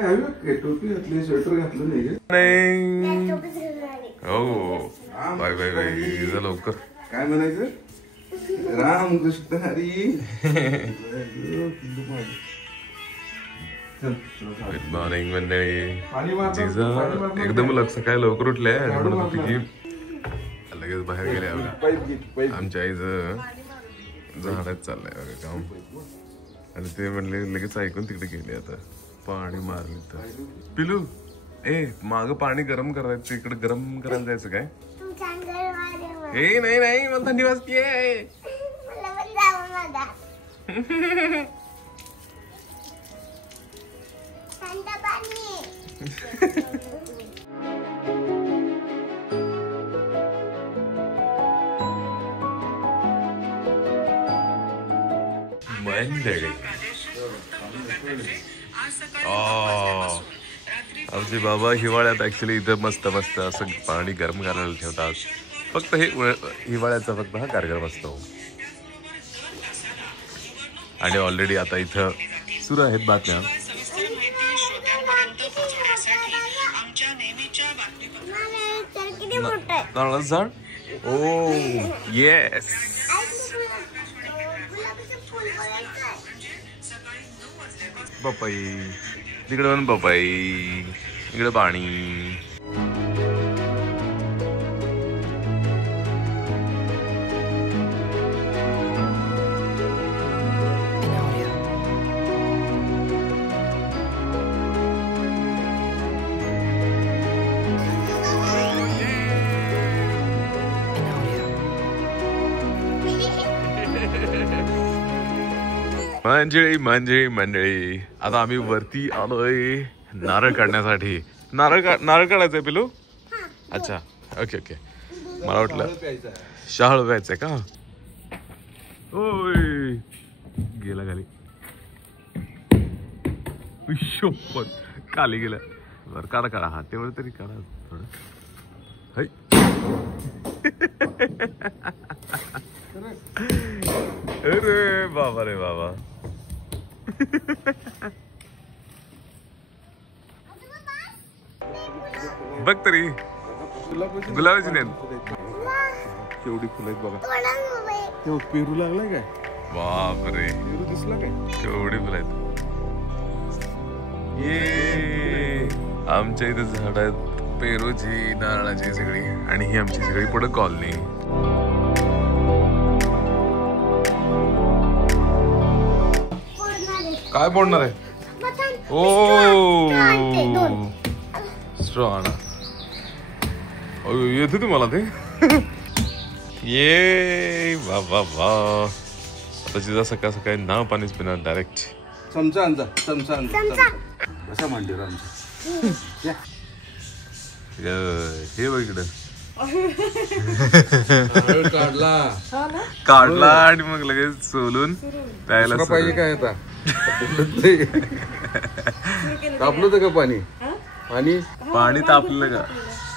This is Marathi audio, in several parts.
काय टोपी घातली स्वेटर घातलं नाही हो बाय बाय बाय लवकर काय म्हणायचं राम कृष्ण हरी. गुड मॉर्निंग मंडळी. जिजा एकदम सकाळी लवकर उठले आणि म्हणत होती की लगेच बाहेर गेले बघा. आमच्या आईचं झाडात चाललंय बघा काम आणि ते म्हणले लगेच ऐकून तिकडे गेले. आता पाणी मारले तर पिलू ए माग पाणी गरम करायचं इकडे गरम करायला जायचं काय. ए नाही नाही मला थंडी वाजतीये. आमचे बाबा हिवाळ्यात ऍक्च्युली इथं मस्त मस्त असं पाणी गरम करायला ठेवतात. फक्त हे हिवाळ्याचा फक्त हा कार्यक्रम असतो. आणि ऑलरेडी आता इथं सुरू आहेत बातम्या. नारळाचं झाड ओ येस. पपई तिकडे पण पपई इकडे पाणी. मंडळी मंडळी आता आम्ही वरती आलोय नारळ काढण्यासाठी. नारळ काढायचंय पिलू. अच्छा ओके ओके. मला वाटलं शहाळ प्यायचंय का. ओय गेला खाली खाली गेला. बरं काढा काढा हा तेवढं तरी काढा थोडं. अरे बाबा रे बाबा. बघ तरी गुलाबाची नाही केवढी फुलं आहेत बघा. तेव्हा पेरू लागलाय काय. बापरे पेरू दिसला काय. केवढी फुलं आहेत. ये आमच्या इथे झाड आहेत पेरूची नारळाची सगळी. आणि ही आमची सगळी पुढे कॉलनी. काय बोलणार आहे. ओ स्ट्रॉ आणा. येते तुम्हाला ते. ये वा वा वा. आता जिजा सकाळ सकाळी नाव पाणीच पिणार डायरेक्ट. चमचा आणजा चमचा आणजा. कसा मांडली आमचा हे बघ इकडे काढला आणि मग लगेच सोलून प्यायला पाहिजे काय. आता तापलं होतं का पाणी. पाणी तापलं का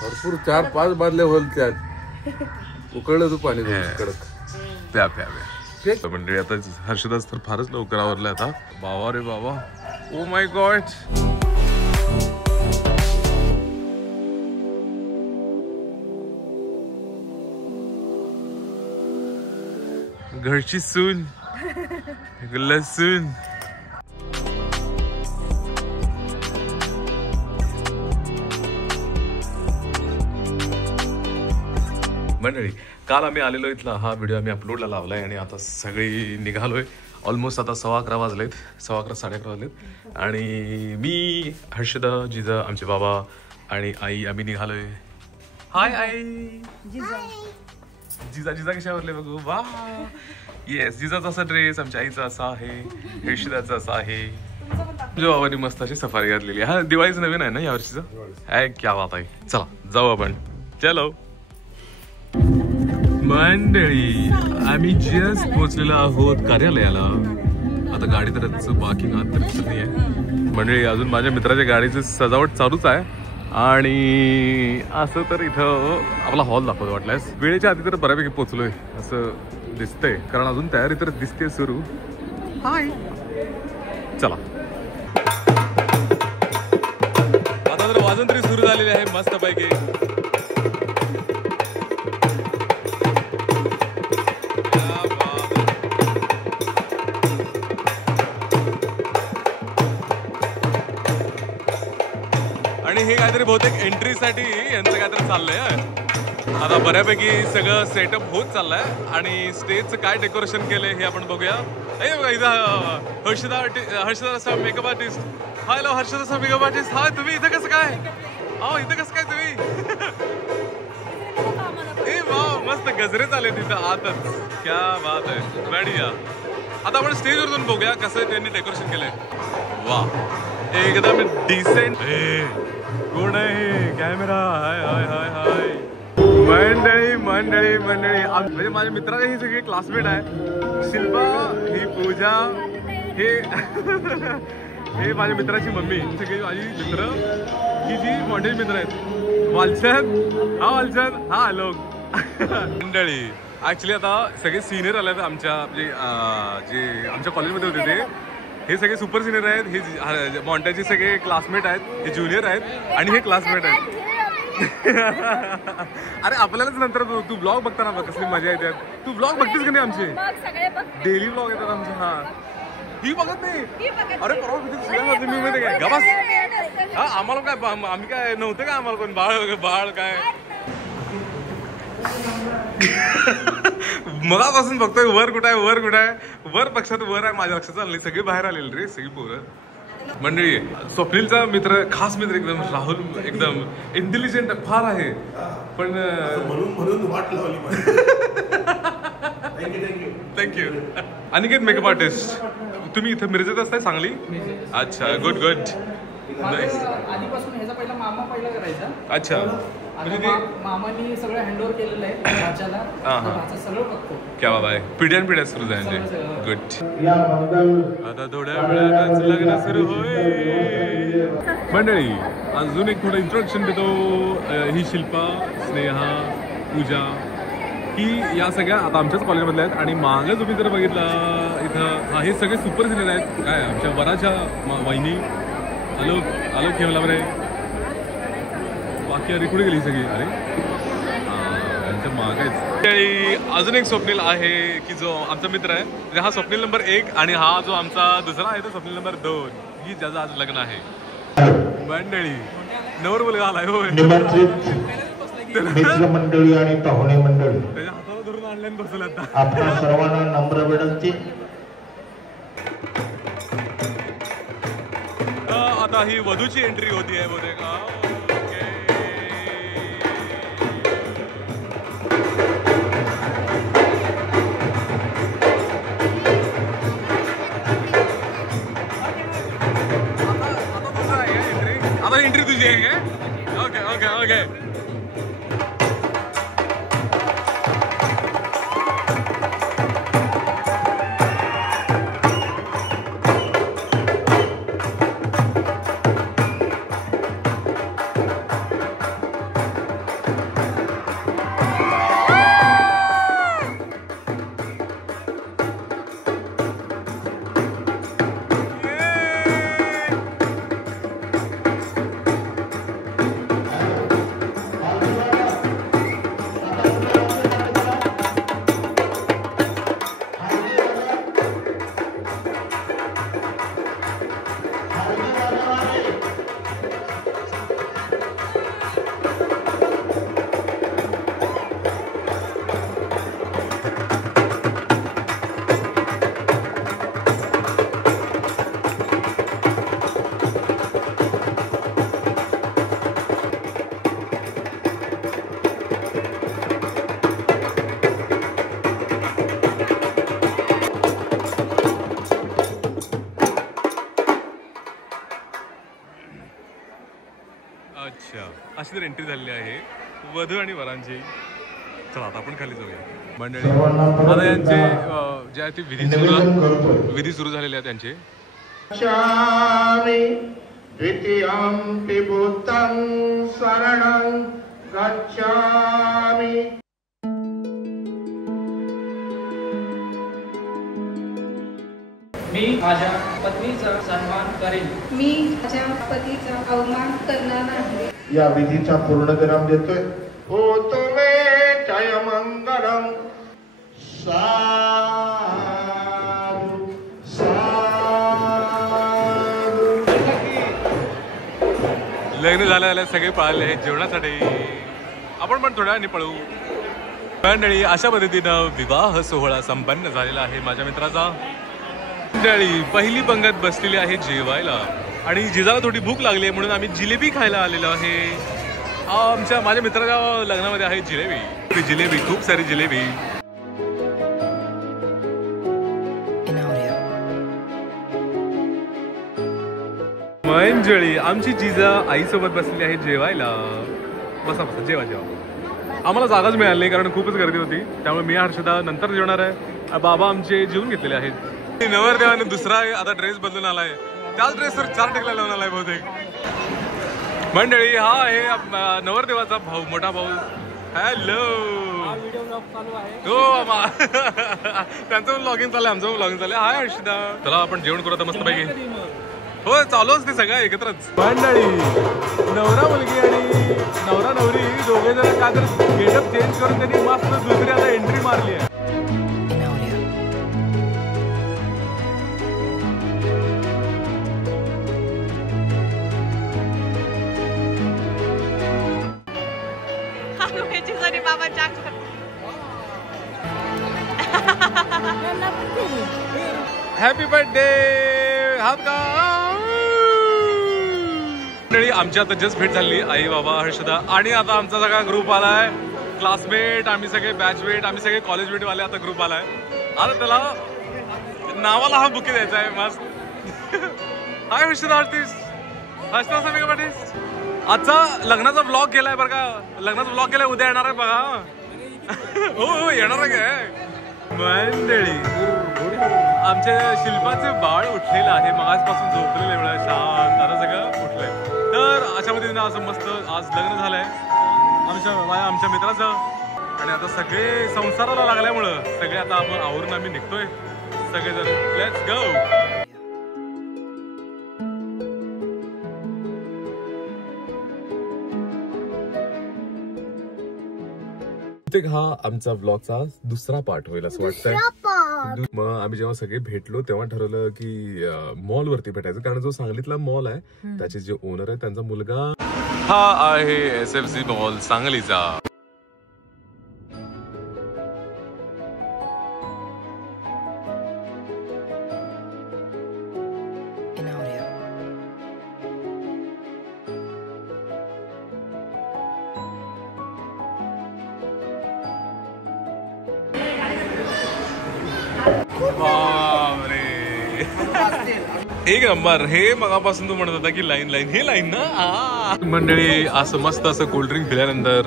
भरपूर 4-5 बादल्या होल त्यात उकळलं तू पाणी कडक. प्या प्या प्या मंडळी. आता हर्षदास तर फारच लवकर आवरलाय आता. बाबा रे बाबा ओ माय गॉड. घरची सून लसूण. मंडळी काल आम्ही आलेलो इथला हा व्हिडिओ आम्ही अपलोडला लावलाय आणि आता सगळी निघालोय. ऑलमोस्ट आता 11:15 वाजलेत. 11:15 साडे 11 वाजलेत. आणि मी हर्षदा जिजा आमचे बाबा आणि आई आम्ही निघालोय. हाय आई. जिजा जिजा कशा आवरले बघू. वा येस जिजाचा असा ड्रेस आमच्या आईचा असा आहे. हर्षदाचा असा आहे. जो बाबांनी मस्त अशी सफारी घातलेली. हा दिवाळीच नवीन आहे ना या वर्षीचं. क्या बात आहे. चला जाऊ आपण. चलो मंडळी आम्ही जस्ट पोहोचलेलो आहोत कार्यालयाला. आता गाडी तर पार्किंग आत तर दिसत नाही आहे. मंडळी अजून माझ्या मित्राच्या गाडीची सजावट चालूच आहे. आणि असं तर इथं आपला हॉल दाखवतो वाटल्यास. वेळेच्या आधी तर बऱ्यापैकी पोहोचलोय असं दिसतंय कारण अजून तयारी तर दिसते सुरू. हाय चला वाजंत्री सुरू झालेली आहे मस्तपैकी. आणि हे काहीतरी बहुतेक एंट्रीसाठी यांचं काहीतरी चाललंय. आता बऱ्यापैकी सगळं सेटअप होत चाललंय आणि स्टेजचं काय डेकोरेशन केलंय हे आपण बघूया. इथं Harshada makeup artist. Hello Harshada makeup artist. हा तुम्ही इथं कसं काय? हो इथं कसं काय तुम्ही? ए वाव मस्त गजरे चालले तिथं आतच. क्या बात आहे बढिया. आता आपण स्टेजवरून बघूया कसं त्यांनी डेकोरेशन केलंय. वा एकदम डिसेंट. कोण आहे कॅमेरा? हाय हाय हाय हाय. मंडळी मंडळी मंडळी म्हणजे माझ्या मित्राला ही सगळी क्लासमेट आहे. शिल्पा, ही पूजा, हे हे माझ्या मित्राची मम्मी, सगळी माझी मित्र, ही जी मोठे मित्र आहेत. वालचंद, हा वालचंद, हा आलोक. मंडळी ऍक्च्युली आता सगळे सिनियर आले आहेत आमच्या जे आमच्या कॉलेजमध्ये होते ते. हे सगळे सुपर सिनियर आहेत. हे मॉन्टाचे सगळे क्लासमेट आहेत. हे ज्युनियर आहेत आणि हे क्लासमेट आहेत. अरे आपल्यालाच नंतर तू ब्लॉग बघताना बघ कसली मजा येते. तू ब्लॉग बघतेस का नाही आमचे? डेली ब्लॉग येतात आमचे. हा ही बघत नाही. अरे परवा किती मी माहिती काय गबास. हा आम्हाला काय आम्ही काय नव्हते काय आम्हाला कोण बाळ बाळ काय मगापासून बघतोय वर कुठं आहे वर कुठं आहे. वर पक्षात वर आहे. माझ्या लक्षात आलं नाही. सगळे बाहेर आलेले रे सगळी पोरं. मंडळी स्वप्नीलचा मित्र खास मित्र एकदम राहुल एकदम इंटेलिजंट फार आहे पण म्हणून वाट लावली. थँक्यू. Aniket makeup artist. तुम्ही इथं मिरजेत असताय सांगली? अच्छा गुड गुड. आधीपासून ह्याचा पहिला मामा पहिला करायचा. अच्छा मामानी सगळं हँडओव्हर केलेलं आहे भाच्याला. भाचा सगळं बघतो. क्या बाबा आहे. पिढ्यान पिढ्या सुरू झाले. गुड. आता थोड्या वेळातच लग्न सुरू होईल. मंडळी अजून एक थोडं इंट्रोडक्शन देतो. ही शिल्पा, स्नेहा, पूजा ही या सगळ्या आता आमच्याच कॉलेजमधल्या आहेत. आणि मागं तुम्ही जर बघितलं इथं हे सगळे सुपर सिनियर आहेत. काय आमच्या वराच्या वहिनी. आलोक केवला बरे. बाकी अरे कुठे गेली सगळी? अरे यांच्या मागायच. अजून एक स्वप्नील आहे की जो आमचा मित्र आहे. म्हणजे हा स्वप्नील नंबर 1 आणि हा जो आमचा दुसरा आहे तो स्वप्नील नंबर 2 ही ज्याचं आज लग्न आहे. मंडळी नवर मुलगा आलाय होय. मंडळी आणि पाहुणे मंडळी त्याच्या हाताला धरून आणल्याने बसलं आता. आपल्या सर्वांना नम्र विनंती. आता ही वधूची एंट्री होती आहे बहुतेक. आता एंट्री तुझी आहे काय? Okay okay okay. अच्छा अशी तर एंट्री झालेली आहे वधू आणि वरांची. चला आता आपण खाली जाऊया. मंडळी आता यांचे जे आहे ते विधी सुरू झालेले आहेत त्यांचे. मी माझ्या पत्नीचा सन्मान करेन. मी माझ्या पतीचा अवमान करणार नाही. या विधीचा पूर्णविराम देतोय. हो तुम्ही जय मंगलम. साधू लग्न झालं सगळे पळाले आहेत जेवणासाठी. आपण पण थोड्या वेळाने पळू. मंडळी अशा पद्धतीनं विवाह सोहळा संपन्न झालेला आहे माझ्या मित्राचा. मंडळी पहिली पंगत बसलेली आहे जेवायला आणि जिजाला थोडी भूक लागली आहे म्हणून आम्ही जिलेबी खायला आलेलो आहे. माझ्या मित्राच्या लग्नामध्ये आहे जिलेबी खूप सारी जिलेबी. मंडळी आमची जिजा आईसोबत बसलेली आहे जेवायला. बसा बसा जेवा. आम्हाला जागाच मिळाली नाही कारण खूपच गर्दी होती. त्यामुळे मी हर्षदा नंतर जेवणार आहे. बाबा आमचे जेवून घेतलेले आहेत. नवरदेवाने दुसरा आता ड्रेस बदलून आलाय. त्याच ड्रेसवर 4 टिकला लावून आलाय बहुतेक. मंडळी हा आहे नवरदेवाचा भाऊ, मोठा भाऊ. हॅलो. हो त्यांचं पण लॉगिन चाललंय, आमचं पण लॉगिन चाललंय. हाय हर्षदा. चला आपण जेवण करू आता मस्त पैकी. हो चालूच ते सगळं एकत्रच. मंडळी नवरा मुलगी आणि नवरा नवरी दोघे जण का तर गेटअप चेंज करून त्यांनी मस्त दुसरी आता एंट्री मारली आहे. Happy birthday. आमची आता जस्ट भेट झाली आई बाबा हर्षदा आणि आता आमचा सगळा ग्रुप आलाय. क्लासमेट आम्ही सगळे बॅचमेट आम्ही सगळे कॉलेजमेट वाले आता ग्रुप आलाय. आता त्याला नावाला हा बुके द्यायचा आहे मस्त. हाय हर्षदा. हर्षदा सगळं पाठीस. आजचा लग्नाचा ब्लॉग केलाय बरं का. लग्नाचा ब्लॉग केलाय. उद्या येणार आहे बघा. हो येणार आहे काय. मंडळी आमच्या शिल्पाचे बाळ उठलेलं आहे. मगाचपासून झोपलेलं एवढं शांत. आता सगळं उठलंय. तर अशा पद्धतीने असं मस्त आज लग्न झालंय आमच्या मित्राचं. आणि आता सगळे संसाराला लागल्यामुळं सगळे आता आपण आवरून आम्ही निघतोय सगळेजण. Let's go. हा आमचा ब्लॉगचा दुसरा पार्ट होईल असं वाटतंय. मग आम्ही जेव्हा सगळे भेटलो तेव्हा ठरवलं की मॉल वरती भेटायचं कारण जो सांगलीतला मॉल आहे त्याचे जे ओनर आहे त्यांचा मुलगा हा आहे SFC मॉल सांगलीचा. एक नंबर. हे मगापासून तू म्हणत होता की लाईन हे लाईन ना. मंडळी असं मस्त असं कोल्ड्रिंक पिल्यानंतर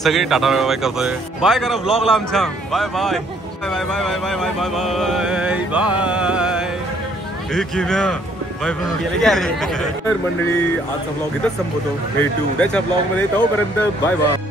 सगळे टाटा बाय बाय करतोय. बाय करा व्लॉगला आमच्या. Bye bye bye bye bye bye bye bye bye bye. Bye bye. तर मंडळी आजचा व्लॉग इथंच संपवतो. भेटू उद्याच्या व्लॉग मध्ये. तोपर्यंत बाय बाय.